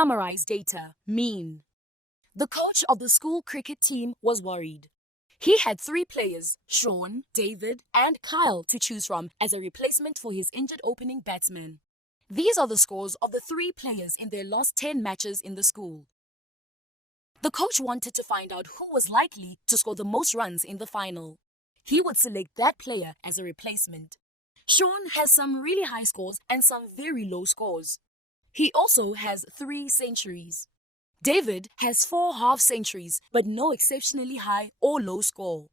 Summarise data, mean. The coach of the school cricket team was worried. He had 3 players, Sean, David, and Kyle, to choose from as a replacement for his injured opening batsman. These are the scores of the 3 players in their last 10 matches in the school. The coach wanted to find out who was likely to score the most runs in the final. He would select that player as a replacement. Sean has some really high scores and some very low scores. He also has 3 centuries. David has 4 half centuries, but no exceptionally high or low score.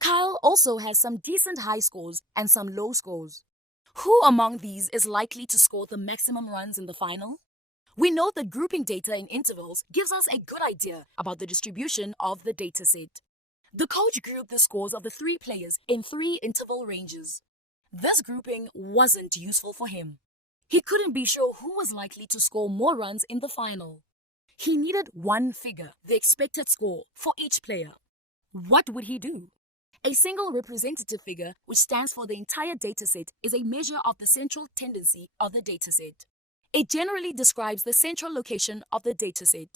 Kyle also has some decent high scores and some low scores. Who among these is likely to score the maximum runs in the final? We know that grouping data in intervals gives us a good idea about the distribution of the dataset. The coach grouped the scores of the 3 players in 3 interval ranges. This grouping wasn't useful for him. He couldn't be sure who was likely to score more runs in the final. He needed one figure, the expected score, for each player. What would he do? A single representative figure, which stands for the entire dataset, is a measure of the central tendency of the dataset. It generally describes the central location of the dataset.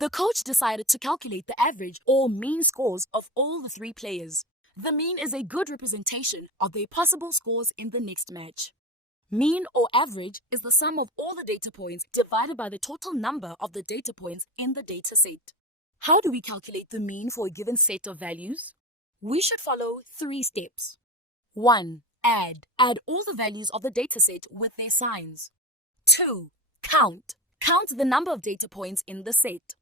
The coach decided to calculate the average or mean scores of all the 3 players. The mean is a good representation of the possible scores in the next match. Mean or average is the sum of all the data points divided by the total number of the data points in the dataset. How do we calculate the mean for a given set of values? We should follow 3 steps. 1. Add. Add all the values of the dataset with their signs. 2. Count. Count the number of data points in the set.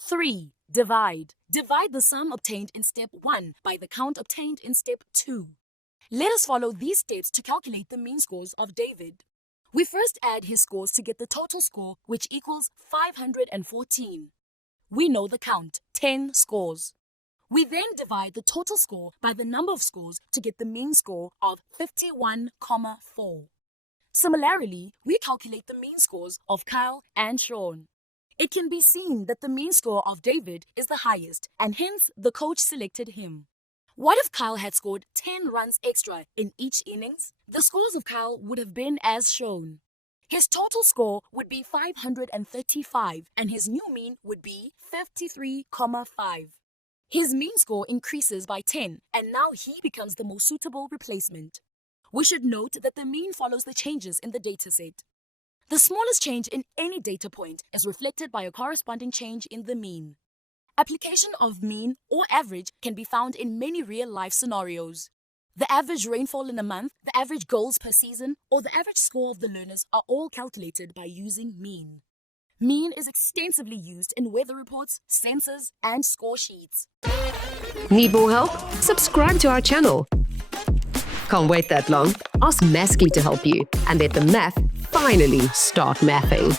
3. Divide. Divide the sum obtained in step 1 by the count obtained in step 2. Let us follow these steps to calculate the mean scores of David. We first add his scores to get the total score, which equals 514. We know the count, 10 scores. We then divide the total score by the number of scores to get the mean score of 51,4. Similarly, we calculate the mean scores of Kyle and Sean. It can be seen that the mean score of David is the highest, and hence the coach selected him. What if Kyle had scored 10 runs extra in each innings? The scores of Kyle would have been as shown. His total score would be 535, and his new mean would be 53,5. His mean score increases by 10, and now he becomes the most suitable replacement. We should note that the mean follows the changes in the dataset. The smallest change in any data point is reflected by a corresponding change in the mean. Application of mean or average can be found in many real-life scenarios. The average rainfall in a month, the average goals per season, or the average score of the learners are all calculated by using mean. Mean is extensively used in weather reports, census, and score sheets. Need more help? Subscribe to our channel. Can't wait that long? Ask Maskly to help you and let the math finally start mathing.